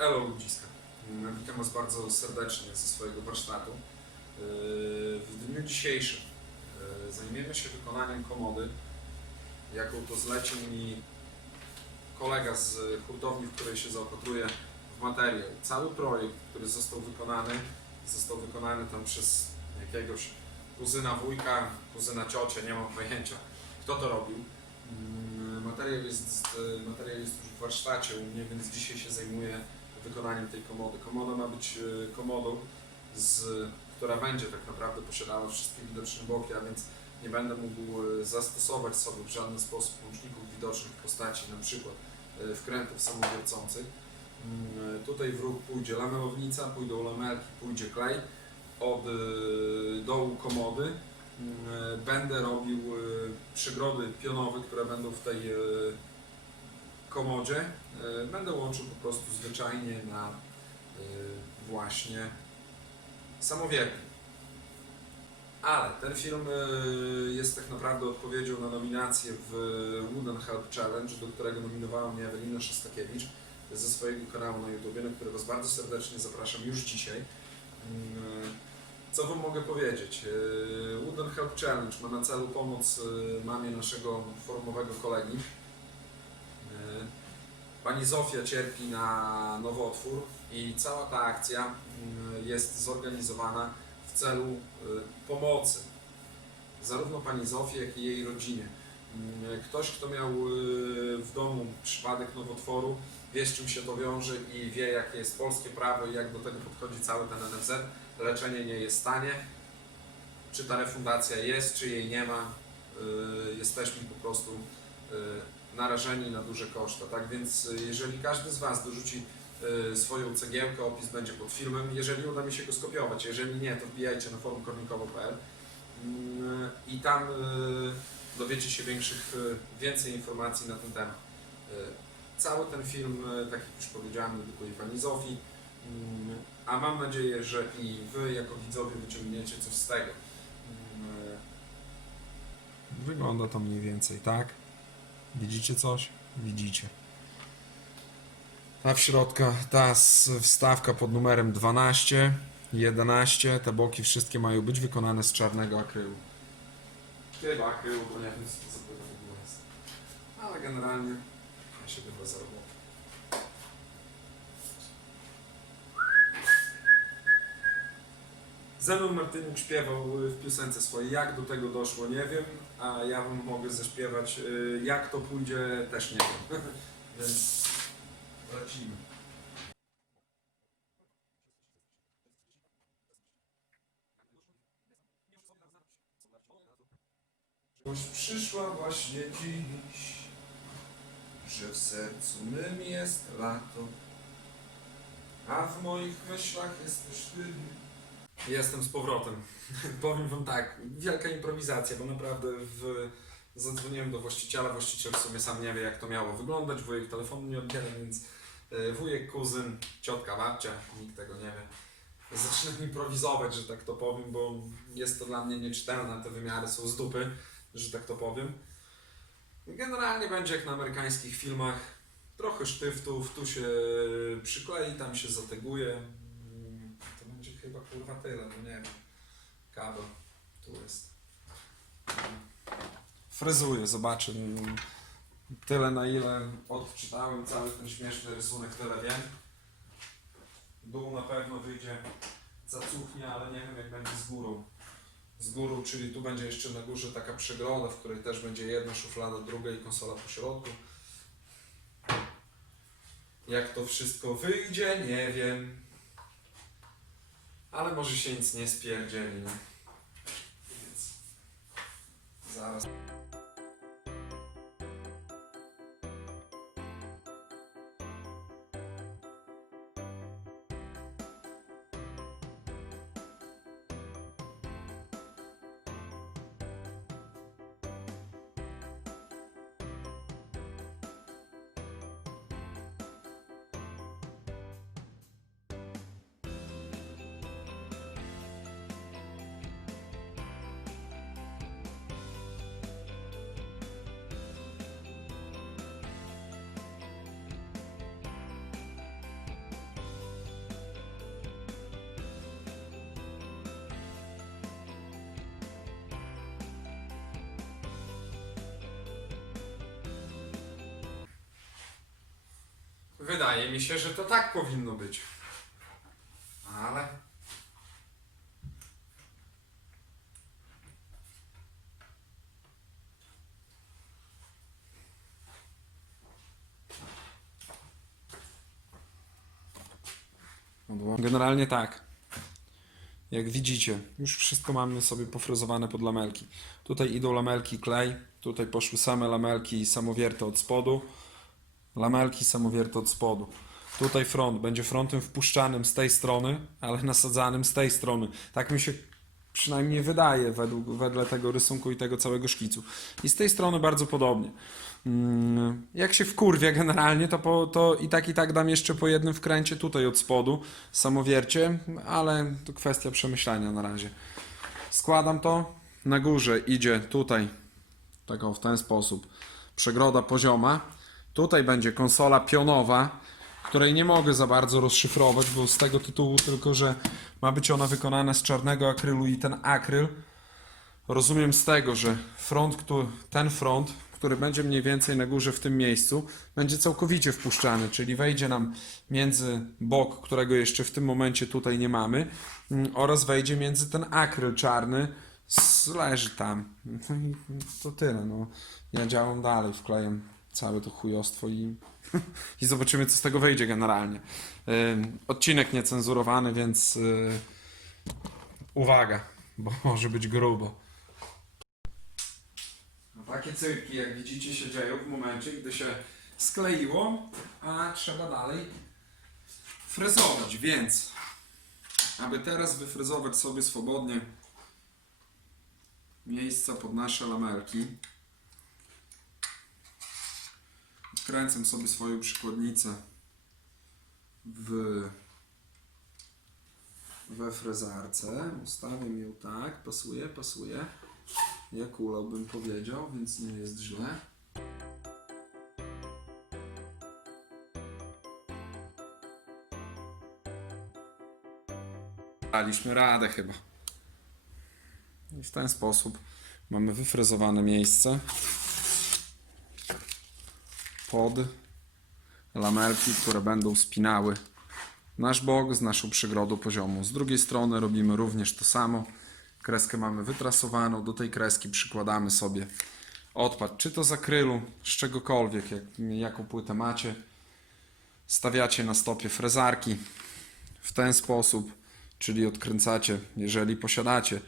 Elo ludziska. Witam Was bardzo serdecznie ze swojego warsztatu. Yy, W dniu dzisiejszym yy, zajmiemy się wykonaniem komody, jaką to zlecił mi kolega z hurtowni, w której się zaopatruję w materiał. Cały projekt, który został wykonany, został wykonany tam przez jakiegoś kuzyna wujka, kuzyna ciocia, nie mam pojęcia kto to robił. Mm, Materiał jest, materiał jest już w warsztacie u mnie, więc dzisiaj się zajmuję wykonaniem tej komody. Komoda ma być e, komodą, z, która będzie tak naprawdę posiadała wszystkie widoczne boki, a więc nie będę mógł e, zastosować sobie w żaden sposób łączników widocznych w postaci na przykład e, wkrętów samowiercących. Mm, Tutaj w ruch pójdzie lamelownica, pójdą lamelki, pójdzie klej. Od dołu komody mm, będę robił przygrody pionowe, które będą w tej komodzie. E, Będę łączył po prostu zwyczajnie na e, właśnie samowiertnie. Ale ten film e, jest tak naprawdę odpowiedzią na nominację w Wooden Help Challenge, do którego nominowała mnie Ewelina Szostakiewicz ze swojego kanału na YouTube, na który Was bardzo serdecznie zapraszam już dzisiaj. Co Wam mogę powiedzieć? Wooden Help Challenge ma na celu pomoc mamie naszego formowego kolegi. Pani Zofia cierpi na nowotwór i cała ta akcja mm, jest zorganizowana w celu e, pomocy zarówno pani Zofii, jak i jej rodzinie. Mm, Ktoś, kto miał e, w domu przypadek nowotworu, wie z czym się to wiąże i wie jakie jest polskie prawo i jak do tego podchodzi cały ten NFZ. Leczenie nie jest tanie. Czy ta refundacja jest, czy jej nie ma, e, jesteśmy po prostu narażeni na duże koszta. Tak więc e, jeżeli każdy z Was dorzuci e, swoją cegiełkę, opis będzie pod filmem. Jeżeli uda mi się go skopiować, jeżeli nie, to wbijajcie na forum kornikowo.pl Mm, i tam e, dowiecie się większych, więcej informacji na ten temat. Cały ten film, tak jak już powiedziałem, dedykuję Pani Zofii, Mm, a mam nadzieję, że i Wy jako widzowie wyciągniecie coś z tego. Mm, Wygląda to mniej więcej tak. Widzicie coś? Widzicie. Ta w środka, ta wstawka pod numerem 12, 11, te boki wszystkie mają być wykonane z czarnego akrylu. Chyba akrylu, bo nie wiem co to w ogóle jest. Ale generalnie ja się za robotę. Zenon Martyniuk śpiewał y, w piosence swojej Jak do tego doszło, nie wiem, a ja wam mogę zaśpiewać y, Jak to pójdzie, też nie wiem. Więc lecimy. Ktoś przyszła właśnie dziś, że w sercu mym jest lato, a w moich myślach jesteś ty. Jestem z powrotem. Powiem wam tak, wielka improwizacja, bo naprawdę w... zadzwoniłem do właściciela, właściciel w sumie sam nie wie jak to miało wyglądać, wujek telefonu nie odbiera, więc e, wujek, kuzyn, ciotka, babcia, nikt tego nie wie. Zaczynam improwizować, że tak to powiem, bo jest to dla mnie nieczytelne, te wymiary są z dupy, że tak to powiem. Generalnie będzie jak na amerykańskich filmach, trochę sztyftów, tu się przyklei, tam się zateguje. Chyba kurwa tyle, no nie wiem. Kabel, tu jest. Fryzuję, zobaczę. Tyle na ile odczytałem cały ten śmieszny rysunek, tyle wiem. Dół na pewno wyjdzie zacuchnie, ale nie wiem jak będzie z górą. Z górą, czyli tu będzie jeszcze na górze taka przegroda, w której też będzie jedna szuflada, druga i konsola po środku. Jak to wszystko wyjdzie, nie wiem. Ale może się nic nie spierdzieli? Więc zaraz. Wydaje mi się, że to tak powinno być. Ale. Generalnie tak. Jak widzicie, już wszystko mamy sobie pofryzowane pod lamelki. Tutaj idą lamelki klej, tutaj poszły same lamelki samowierte od spodu. Lamelki samowierte od spodu. Tutaj front będzie frontem wpuszczanym z tej strony, ale nasadzanym z tej strony. Tak mi się przynajmniej wydaje według, wedle tego rysunku i tego całego szkicu. I z tej strony bardzo podobnie. Mm, Jak się wkurwię generalnie, to, po, to i tak i tak dam jeszcze po jednym wkręcie tutaj od spodu, samowiercie, ale to kwestia przemyślenia na razie. Składam to, na górze idzie tutaj, tak o, w ten sposób, przegroda pozioma. Tutaj będzie konsola pionowa, której nie mogę za bardzo rozszyfrować, bo z tego tytułu tylko, że ma być ona wykonana z czarnego akrylu i ten akryl rozumiem z tego, że front, ten front, który będzie mniej więcej na górze w tym miejscu, będzie całkowicie wpuszczany, czyli wejdzie nam między bok, którego jeszcze w tym momencie tutaj nie mamy, mm, oraz wejdzie między ten akryl czarny, leży tam. To tyle. No. Ja działam dalej, wklejam całe to chujostwo i, i zobaczymy, co z tego wyjdzie generalnie. Odcinek niecenzurowany, więc yy, uwaga, bo może być grubo. No takie cyrki, jak widzicie, się dzieją w momencie, gdy się skleiło, a trzeba dalej frezować, więc aby teraz wyfrezować sobie swobodnie miejsca pod nasze lamelki, wkręcam sobie swoją przykładnicę w we frezarce, ustawiam ją tak, pasuje, pasuje. Jak ulał bym powiedział, więc nie jest źle. Daliśmy radę chyba. I w ten sposób mamy wyfrezowane miejsce pod lamelki, które będą spinały nasz bok z naszą przegrodą poziomu. Z drugiej strony robimy również to samo. Kreskę mamy wytrasowaną, do tej kreski przykładamy sobie odpad, czy to z akrylu, z czegokolwiek, jak, jaką płytę macie. Stawiacie na stopie frezarki w ten sposób, czyli odkręcacie, jeżeli posiadacie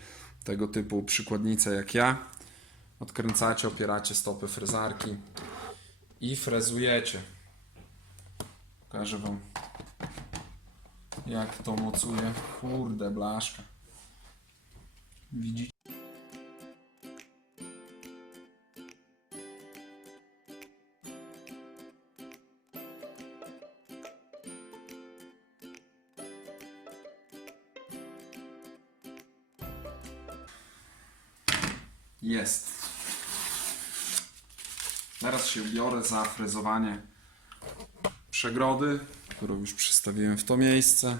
tego typu przykładnicę jak ja, odkręcacie, opieracie stopy frezarki i frezujecie. Pokażę Wam jak to mocuje. Kurde, blaszka. Widzicie? Się biorę za frezowanie przegrody, którą już przystawiłem w to miejsce.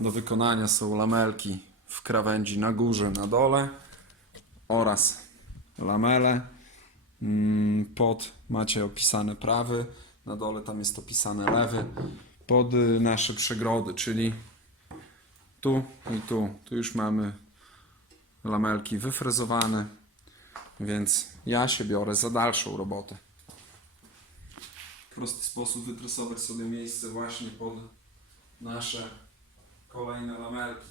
Do wykonania są lamelki w krawędzi na górze, na dole oraz lamele. Mm, Pod macie opisane prawy, na dole tam jest opisane lewy. Pod y, nasze przegrody, czyli tu i tu. Tu już mamy lamelki wyfrezowane, więc ja się biorę za dalszą robotę w prosty sposób wytresować sobie miejsce właśnie pod nasze kolejne lamelki.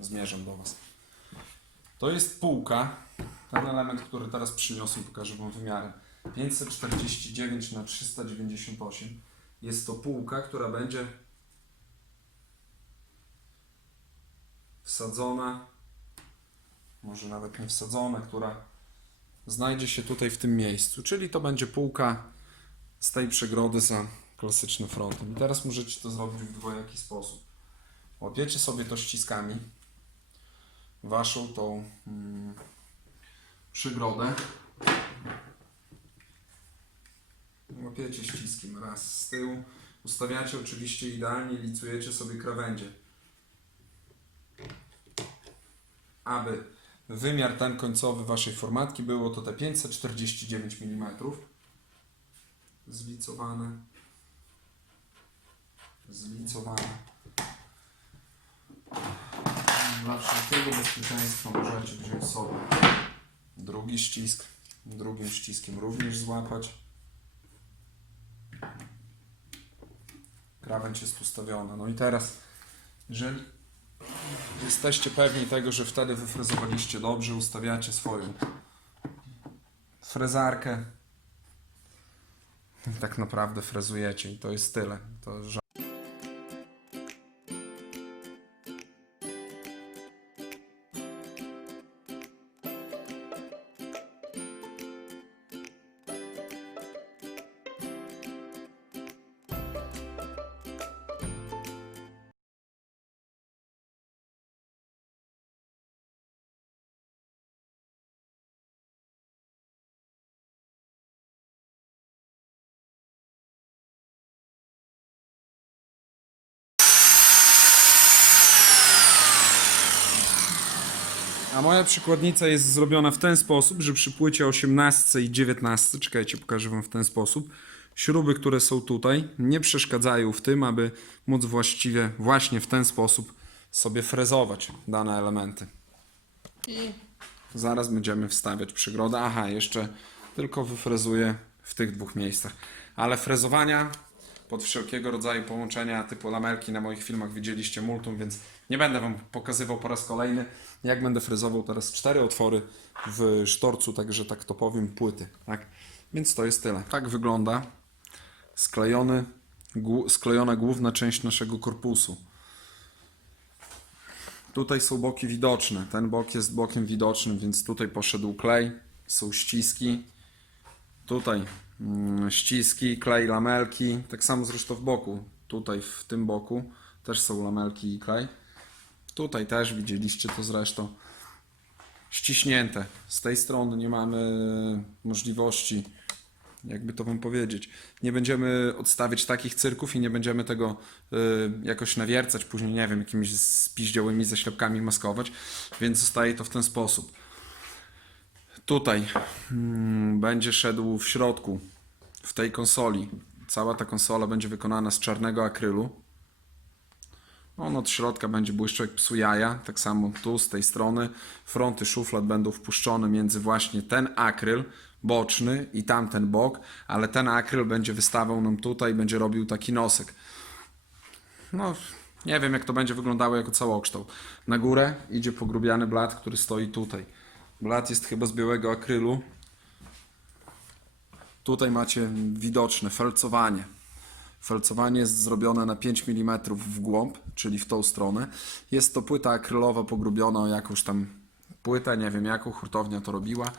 Zmierzam do Was. To jest półka. Ten element, który teraz przyniosłem, pokażę Wam wymiary. 549 na 398. Jest to półka, która będzie wsadzona, może nawet nie wsadzona, która znajdzie się tutaj w tym miejscu. Czyli to będzie półka z tej przegrody za klasycznym frontem. I teraz możecie to zrobić w dwojaki sposób. Łapiecie sobie to ściskami, waszą tą mm, przygrodę. Łapiecie ściskiem raz z tyłu. Ustawiacie oczywiście idealnie, licujecie sobie krawędzie. Aby Wymiar ten końcowy waszej formatki było to te 549 mm. Zlicowane. Zlicowane. Dla wszelkiego bezpieczeństwa możecie wziąć sobie drugi ścisk. Drugim ściskiem również złapać. Krawędź jest ustawiona. No i teraz, jeżeli jesteście pewni tego, że wtedy wyfrezowaliście dobrze, ustawiacie swoją frezarkę. Tak naprawdę frezujecie i to jest tyle. To A moja przykładnica jest zrobiona w ten sposób, że przy płycie 18 i 19, czekajcie, pokażę Wam w ten sposób, śruby, które są tutaj, nie przeszkadzają w tym, aby móc właściwie właśnie w ten sposób sobie frezować dane elementy. I zaraz będziemy wstawiać przygrodę. Aha, jeszcze tylko wyfrezuję w tych dwóch miejscach. Ale frezowania pod wszelkiego rodzaju połączenia typu lamelki na moich filmach widzieliście multum, więc nie będę Wam pokazywał po raz kolejny, jak będę frezował teraz cztery otwory w sztorcu, także tak to powiem, płyty. Tak? Więc to jest tyle. Tak wygląda sklejony, sklejona główna część naszego korpusu. Tutaj są boki widoczne. Ten bok jest bokiem widocznym, więc tutaj poszedł klej, są ściski. Tutaj ściski, klej, lamelki. Tak samo zresztą w boku. Tutaj w tym boku też są lamelki i klej. Tutaj też widzieliście to zresztą. Ściśnięte. Z tej strony nie mamy możliwości, jakby to wam powiedzieć. Nie będziemy odstawiać takich cyrków i nie będziemy tego y, jakoś nawiercać, później nie wiem, jakimiś spiździałymi zaślepkami maskować, więc zostaje to w ten sposób. Tutaj mm, będzie szedł w środku, w tej konsoli. Cała ta konsola będzie wykonana z czarnego akrylu. On od środka będzie błyszczał jak psu jaja, tak samo tu z tej strony. Fronty szuflad będą wpuszczone między właśnie ten akryl boczny i tamten bok, ale ten akryl będzie wystawał nam tutaj, będzie robił taki nosek. No, nie wiem jak to będzie wyglądało jako całokształt. Na górę idzie pogrubiany blat, który stoi tutaj. Blat jest chyba z białego akrylu. Tutaj macie widoczne felcowanie. Felcowanie jest zrobione na 5 mm w głąb, czyli w tą stronę. Jest to płyta akrylowa pogrubiona o jakąś tam płytę, nie wiem jaką hurtownia to robiła.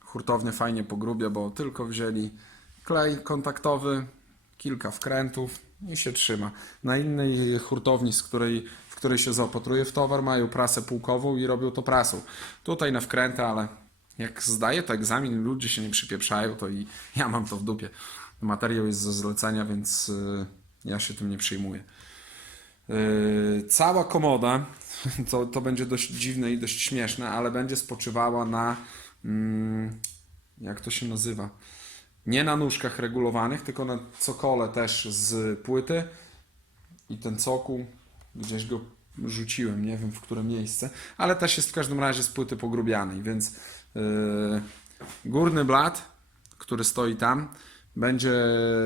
Hurtownia fajnie pogrubia, bo tylko wzięli klej kontaktowy, kilka wkrętów i się trzyma. Na innej hurtowni, z której, w której się zaopatruje w towar, mają prasę półkową i robią to prasą. Tutaj na wkręty, ale jak zdaję to egzamin, ludzie się nie przypieprzają, to i ja mam to w dupie. Materiał jest ze zlecenia, więc y, ja się tym nie przejmuję. Yy, cała komoda, to, to będzie dość dziwne i dość śmieszne, ale będzie spoczywała na, mm, jak to się nazywa, nie na nóżkach regulowanych, tylko na cokole też z płyty i ten cokół, gdzieś go rzuciłem, nie wiem w które miejsce, ale też jest w każdym razie z płyty pogrubianej, więc górny blat, który stoi tam, będzie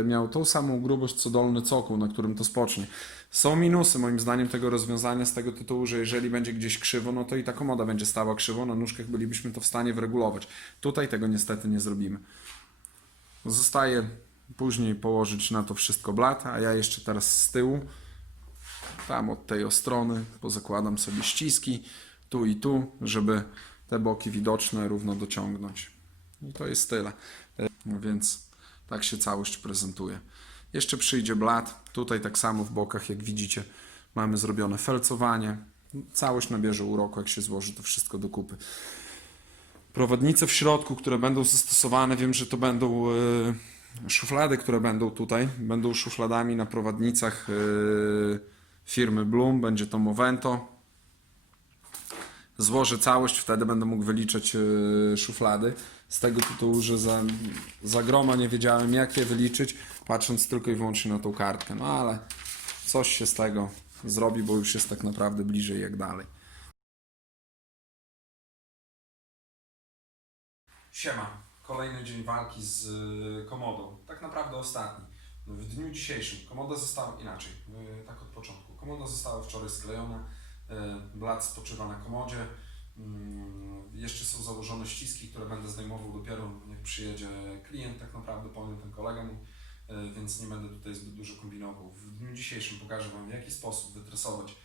miał tą samą grubość co dolny cokół, na którym to spocznie. Są minusy moim zdaniem tego rozwiązania z tego tytułu, że jeżeli będzie gdzieś krzywo, no to i ta komoda będzie stała krzywo, na nóżkach bylibyśmy to w stanie wregulować. Tutaj tego niestety nie zrobimy. Zostaje później położyć na to wszystko blat, a ja jeszcze teraz z tyłu, tam od tej strony, pozakładam sobie ściski, tu i tu, żeby te boki widoczne równo dociągnąć. I to jest tyle. No więc tak się całość prezentuje. Jeszcze przyjdzie blat. Tutaj tak samo w bokach, jak widzicie, mamy zrobione felcowanie. Całość nabierze uroku, jak się złoży to wszystko do kupy. Prowadnice w środku, które będą zastosowane, wiem, że to będą e, szuflady, które będą tutaj. Będą szufladami na prowadnicach e, firmy Bloom. Będzie to Movento. Złożę całość, wtedy będę mógł wyliczyć yy, szuflady. Z tego tytułu, że za, za groma nie wiedziałem jak je wyliczyć, patrząc tylko i wyłącznie na tą kartkę. No ale coś się z tego zrobi, bo już jest tak naprawdę bliżej jak dalej. Siema. Kolejny dzień walki z y, Komodą. Tak naprawdę ostatni. W dniu dzisiejszym Komoda została inaczej, y, tak od początku. Komoda została wczoraj sklejona, blat spoczywa na komodzie. Mm, Jeszcze są założone ściski, które będę zdejmował dopiero jak przyjedzie klient, tak naprawdę powiem ten kolega mój, y, więc nie będę tutaj zbyt dużo kombinował. W dniu dzisiejszym pokażę Wam w jaki sposób wytresować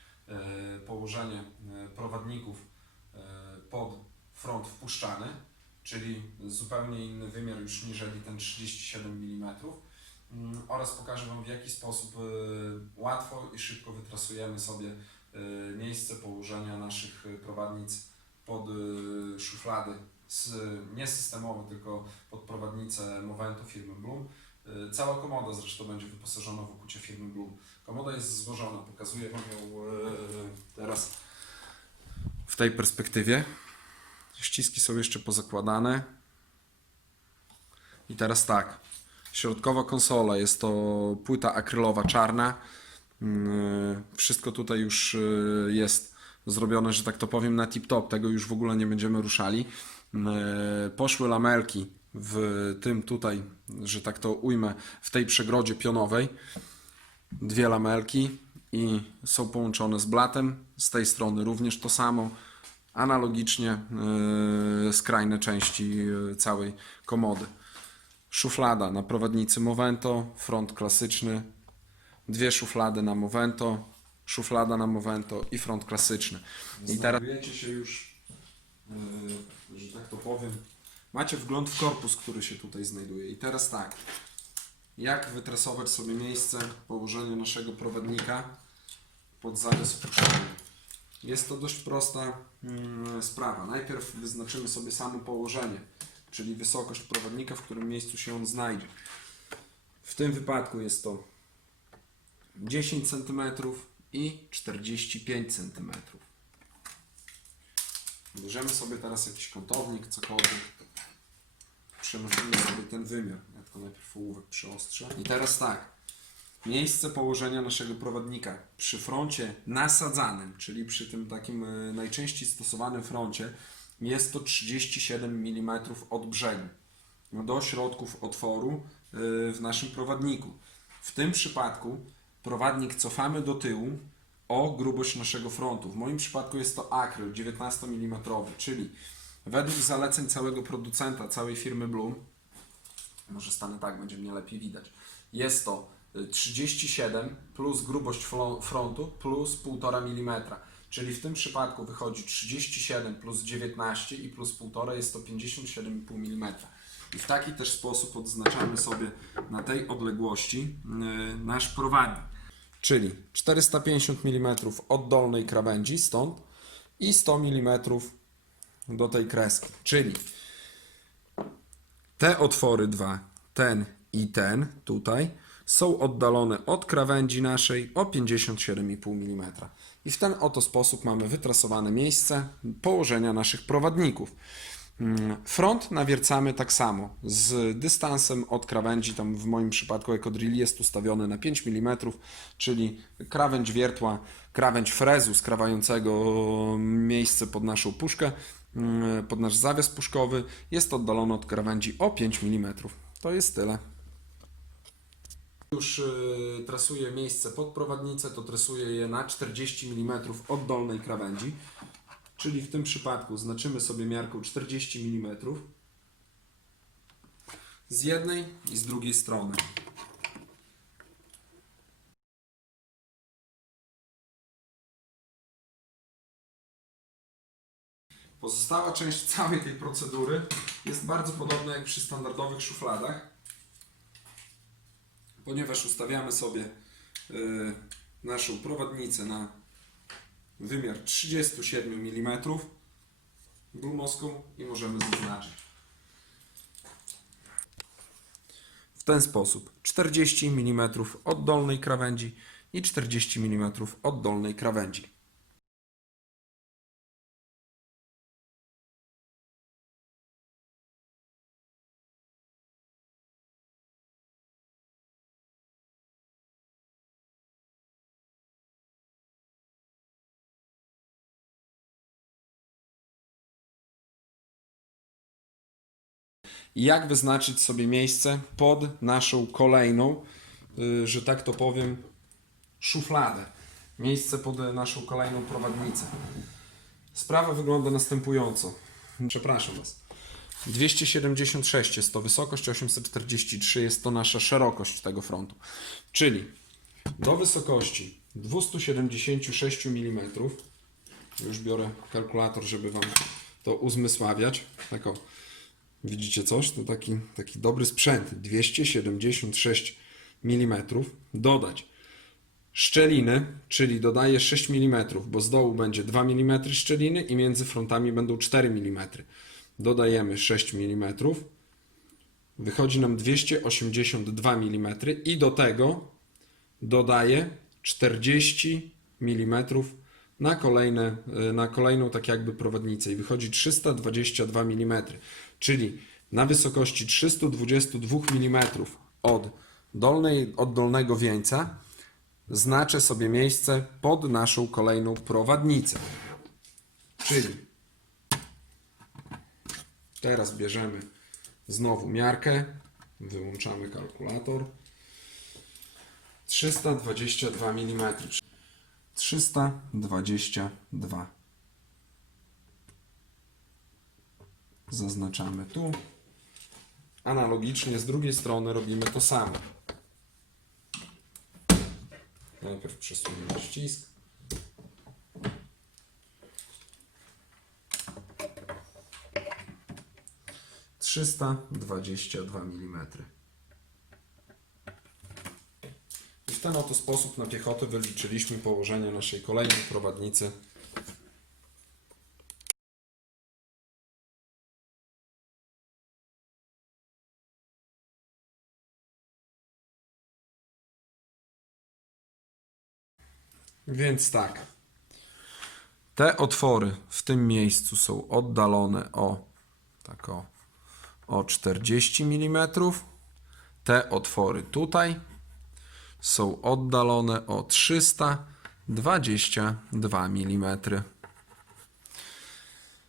y, położenie prowadników pod front wpuszczany czyli zupełnie inny wymiar już niżeli ten 37 mm oraz pokażę Wam w jaki sposób łatwo i szybko wytrasujemy sobie miejsce położenia naszych y, prowadnic pod y, szuflady nie systemowe, tylko pod prowadnicę Movento firmy Bloom. Y, Cała komoda zresztą będzie wyposażona w okucie firmy Bloom. Komoda jest złożona, pokazuję Wam ją y, teraz w tej perspektywie. Ściski są jeszcze pozakładane. I teraz tak. Środkowa konsola jest to płyta akrylowa czarna. Yy, Wszystko tutaj już yy, jest zrobione, że tak to powiem, na tip-top. Tego już w ogóle nie będziemy ruszali. Yy, Poszły lamelki w tym tutaj, że tak to ujmę, w tej przegrodzie pionowej. Dwie lamelki i są połączone z blatem. Z tej strony również to samo analogicznie skrajne części całej komody. Szuflada na prowadnicy Movento, front klasyczny, dwie szuflady na Movento, szuflada na Movento i front klasyczny. I teraz Znajdujecie się już, yy, że tak to powiem, macie wgląd w korpus, który się tutaj znajduje. I teraz tak, jak wytresować sobie miejsce położenia naszego prowadnika pod zarys. Jest to dość prosta mm, sprawa. Najpierw wyznaczymy sobie samo położenie, czyli wysokość prowadnika, w którym miejscu się on znajdzie. W tym wypadku jest to 10 cm i 45 cm. Bierzemy sobie teraz jakiś kątownik, cokolwiek. Przenosimy sobie ten wymiar. Ja tylko najpierw ołówek przyostrzę. I teraz tak. Miejsce położenia naszego prowadnika przy froncie nasadzanym, czyli przy tym takim e, najczęściej stosowanym froncie, jest to 37 mm od brzegu do środków otworu e, w naszym prowadniku. W tym przypadku prowadnik cofamy do tyłu o grubość naszego frontu. W moim przypadku jest to akryl 19 mm, czyli według zaleceń całego producenta, całej firmy Bloom, może stanę tak, będzie mnie lepiej widać. Jest to y, 37 plus grubość frontu plus 1,5 mm. Czyli w tym przypadku wychodzi 37 plus 19 i plus 1,5 jest to 57,5 mm. I w taki też sposób odznaczamy sobie na tej odległości y, nasz prowadnik. Czyli 450 mm od dolnej krawędzi stąd i 100 mm do tej kreski. Czyli te otwory dwa, ten i ten tutaj, są oddalone od krawędzi naszej o 57,5 mm. I w ten oto sposób mamy wytrasowane miejsce położenia naszych prowadników. Mm, Front nawiercamy tak samo, z dystansem od krawędzi, tam w moim przypadku jako drill jest ustawiony na 5 mm, czyli krawędź wiertła, krawędź frezu skrawającego miejsce pod naszą puszkę, mm, pod nasz zawias puszkowy jest oddalony od krawędzi o 5 mm. To jest tyle. Już y, trasuję miejsce pod prowadnicę, to trasuję je na 40 mm od dolnej krawędzi. Czyli w tym przypadku znaczymy sobie miarką 40 mm z jednej i z drugiej strony. Pozostała część całej tej procedury jest bardzo podobna jak przy standardowych szufladach, ponieważ ustawiamy sobie y, naszą prowadnicę na wymiar 37 mm gumowską i możemy zaznaczyć. W ten sposób 40 mm od dolnej krawędzi i 40 mm od dolnej krawędzi. Jak wyznaczyć sobie miejsce pod naszą kolejną, y, że tak to powiem, szufladę. Miejsce pod naszą kolejną prowadnicę. Sprawa wygląda następująco. Przepraszam Was. 276 jest to wysokość, 843 jest to nasza szerokość tego frontu. Czyli do wysokości 276 mm, już biorę kalkulator, żeby Wam to uzmysławiać. Tak o, widzicie coś? To taki, taki dobry sprzęt. 276 mm. Dodać szczeliny, czyli dodaję 6 mm, bo z dołu będzie 2 mm szczeliny i między frontami będą 4 mm. Dodajemy 6 mm. Wychodzi nam 282 mm i do tego dodaję 40 mm na, kolejne, y, na kolejną tak jakby prowadnicę i wychodzi 322 mm, czyli na wysokości 322 mm od, dolnej, od dolnego wieńca znaczę sobie miejsce pod naszą kolejną prowadnicę. Czyli teraz bierzemy znowu miarkę, wyłączamy kalkulator. 322 mm. 322. Zaznaczamy tu. Analogicznie z drugiej strony robimy to samo. Najpierw przesuniemy ścisk. Trzysta dwadzieścia dwa milimetry. I w ten oto sposób na piechotę wyliczyliśmy położenie naszej kolejnej prowadnicy. Więc tak. Te otwory w tym miejscu są oddalone o tak o, o 40 mm. Te otwory tutaj są oddalone o 322 mm.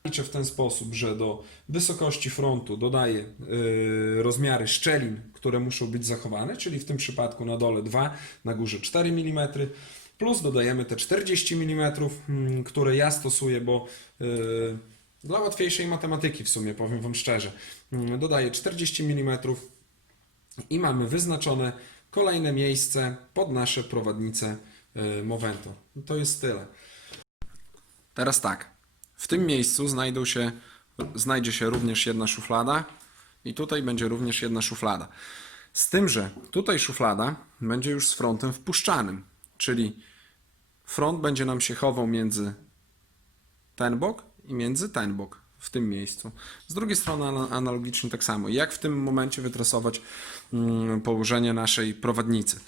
Liczę w ten sposób, że do wysokości frontu dodaję yy, rozmiary szczelin, które muszą być zachowane, czyli w tym przypadku na dole 2, na górze 4 mm, plus dodajemy te 40 mm, mm, które ja stosuję, bo yy, dla łatwiejszej matematyki w sumie, powiem Wam szczerze, yy, dodaję 40 mm i mamy wyznaczone kolejne miejsce pod nasze prowadnice yy, Movento. To jest tyle. Teraz tak. W tym miejscu znajdą się, znajdzie się również jedna szuflada i tutaj będzie również jedna szuflada. Z tym, że tutaj szuflada będzie już z frontem wpuszczanym, czyli front będzie nam się chował między ten bok i między ten bok w tym miejscu. Z drugiej strony ana- analogicznie tak samo. Jak w tym momencie wytresować mm, położenie naszej prowadnicy?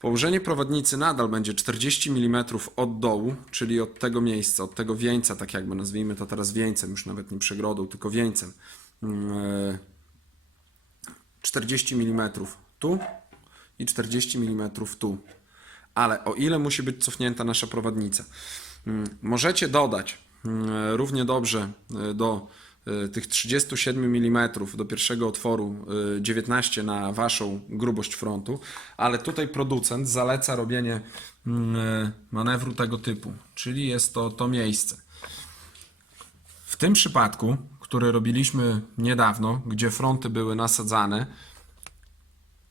Położenie prowadnicy nadal będzie 40 mm od dołu, czyli od tego miejsca, od tego wieńca, tak jakby nazwijmy to teraz wieńcem, już nawet nie przegrodą, tylko wieńcem. Yy, 40 mm tu i 40 mm tu. Ale o ile musi być cofnięta nasza prowadnica? Mm, Możecie dodać równie dobrze y, do y, tych 37 mm do pierwszego otworu y, 19 na waszą grubość frontu, ale tutaj producent zaleca robienie mm, manewru tego typu, czyli jest to to miejsce. W tym przypadku, który robiliśmy niedawno, gdzie fronty były nasadzane,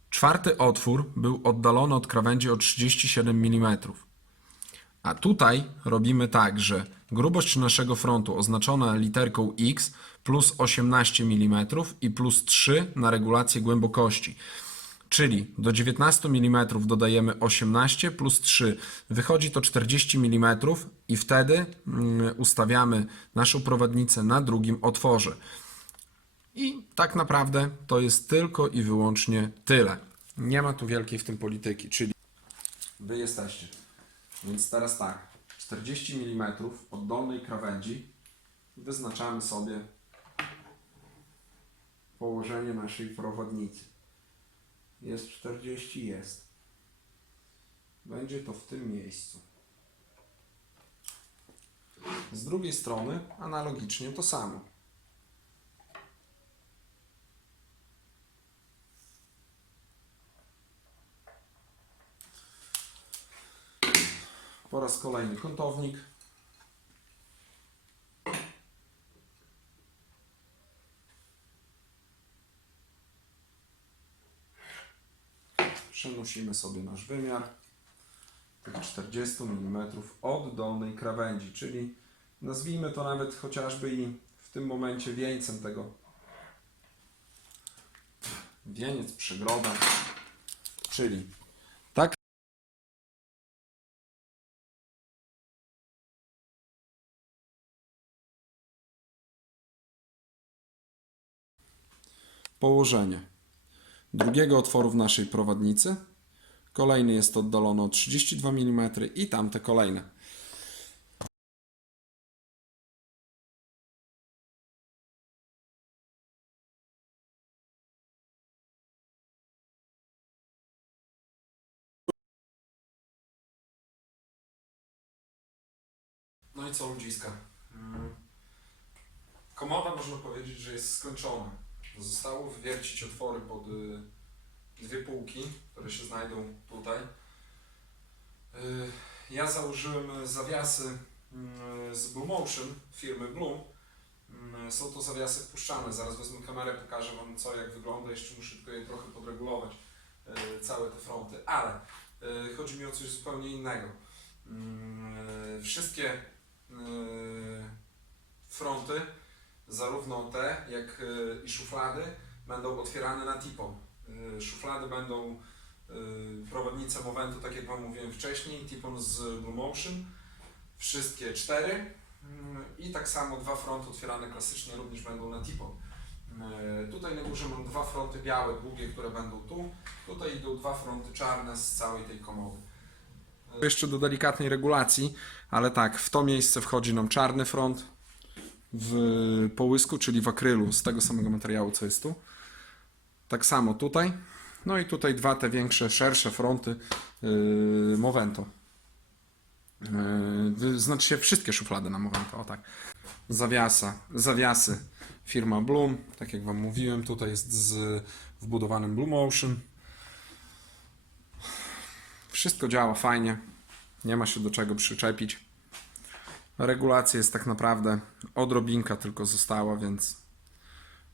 czwarty otwór był oddalony od krawędzi o 37 mm. A tutaj robimy tak, że grubość naszego frontu oznaczona literką X plus 18 mm i plus 3 na regulację głębokości. Czyli do 19 mm dodajemy 18 plus 3. Wychodzi to 40 mm i wtedy mm, ustawiamy naszą prowadnicę na drugim otworze. I tak naprawdę to jest tylko i wyłącznie tyle. Nie ma tu wielkiej w tym polityki, czyli wy jesteście. Więc teraz tak, 40 mm od dolnej krawędzi wyznaczamy sobie położenie naszej prowadnicy. Jest 40, jest. Będzie to w tym miejscu. Z drugiej strony analogicznie to samo. Po raz kolejny kątownik. Przenosimy sobie nasz wymiar tych 40 mm od dolnej krawędzi, czyli nazwijmy to nawet chociażby i w tym momencie wieńcem tego wieniec, przegroda, czyli położenie drugiego otworu w naszej prowadnicy. Kolejny jest oddalony o 32 mm i tamte kolejne. No i co ludziska? Mm. Komoda można powiedzieć, że jest skończona. Zostało wywiercić otwory pod y, dwie półki, które się znajdą tutaj. Y, ja założyłem zawiasy y, z Blue Motion firmy Blue. Y, są to zawiasy wpuszczane. Zaraz wezmę kamerę, pokażę Wam co, jak wygląda. Jeszcze muszę tylko je trochę podregulować, y, całe te fronty. Ale chodzi mi o coś zupełnie innego. Y, wszystkie fronty, zarówno te, jak y, i szuflady, będą otwierane na tipon. Y, Szuflady będą y, prowadnice Moventu, tak jak Wam mówiłem wcześniej, tipon z Blue Motion. Wszystkie cztery. Mm, I tak samo dwa fronty otwierane klasycznie również będą na tipon. Tutaj na górze mam dwa fronty białe, długie, które będą tu. Tutaj idą dwa fronty czarne z całej tej komody. Jeszcze do delikatnej regulacji, ale tak, w to miejsce wchodzi nam czarny front w połysku, czyli w akrylu z tego samego materiału, co jest tu. Tak samo tutaj. No i tutaj dwa te większe, szersze fronty yy, Movento. Yy, znaczy się wszystkie szuflady na Movento, o tak. Zawiasa, zawiasy firma Bloom, tak jak Wam mówiłem, tutaj jest z wbudowanym Blue Motion. Wszystko działa fajnie, nie ma się do czego przyczepić. Regulacja jest tak naprawdę odrobinka tylko została, więc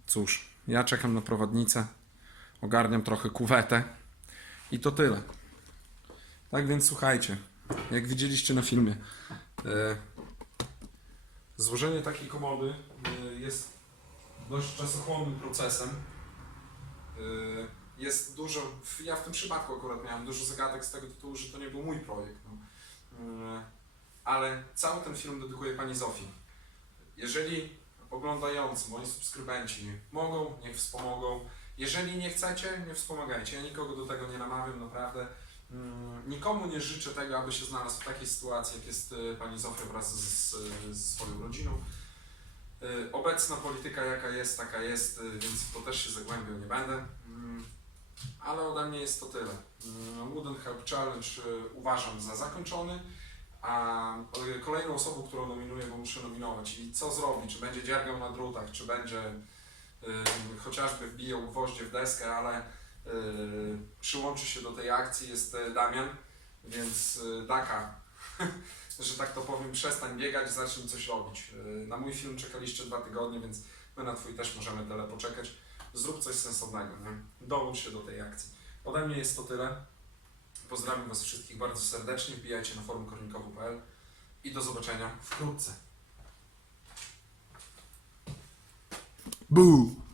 cóż, ja czekam na prowadnicę, ogarniam trochę kuwetę i to tyle. Tak więc słuchajcie, jak widzieliście na filmie, e, złożenie takiej komody e, jest dość czasochłonnym procesem. E, jest dużo, ja w tym przypadku akurat miałem dużo zagadek z tego tytułu, że to nie był mój projekt. No. Ale cały ten film dedykuję Pani Zofii. Jeżeli oglądający, moi subskrybenci mogą, niech wspomogą. Jeżeli nie chcecie, nie wspomagajcie. Ja nikogo do tego nie namawiam, naprawdę. Mm, Nikomu nie życzę tego, aby się znalazł w takiej sytuacji, jak jest e, Pani Zofia wraz z, z, swoją rodziną. E, Obecna polityka jaka jest, taka jest, e, więc w to też się zagłębiał nie będę. Mm, Ale ode mnie jest to tyle. Mm, Wooden Help Challenge uważam za zakończony. A kolejną osobą, którą nominuję, bo muszę nominować, i co zrobi, czy będzie dziergał na drutach, czy będzie y, chociażby wbijał gwoździe w deskę, ale y, przyłączy się do tej akcji, jest y, Damian, więc y, Daka, że tak to powiem, przestań biegać, zacznij coś robić. Na mój film czekaliście dwa tygodnie, więc my na twój też możemy tyle poczekać. Zrób coś sensownego, nie? dołącz się do tej akcji. Ode mnie jest to tyle. Pozdrawiam Was wszystkich bardzo serdecznie. Wbijajcie na forum kornikowo.pl i do zobaczenia wkrótce. Boo!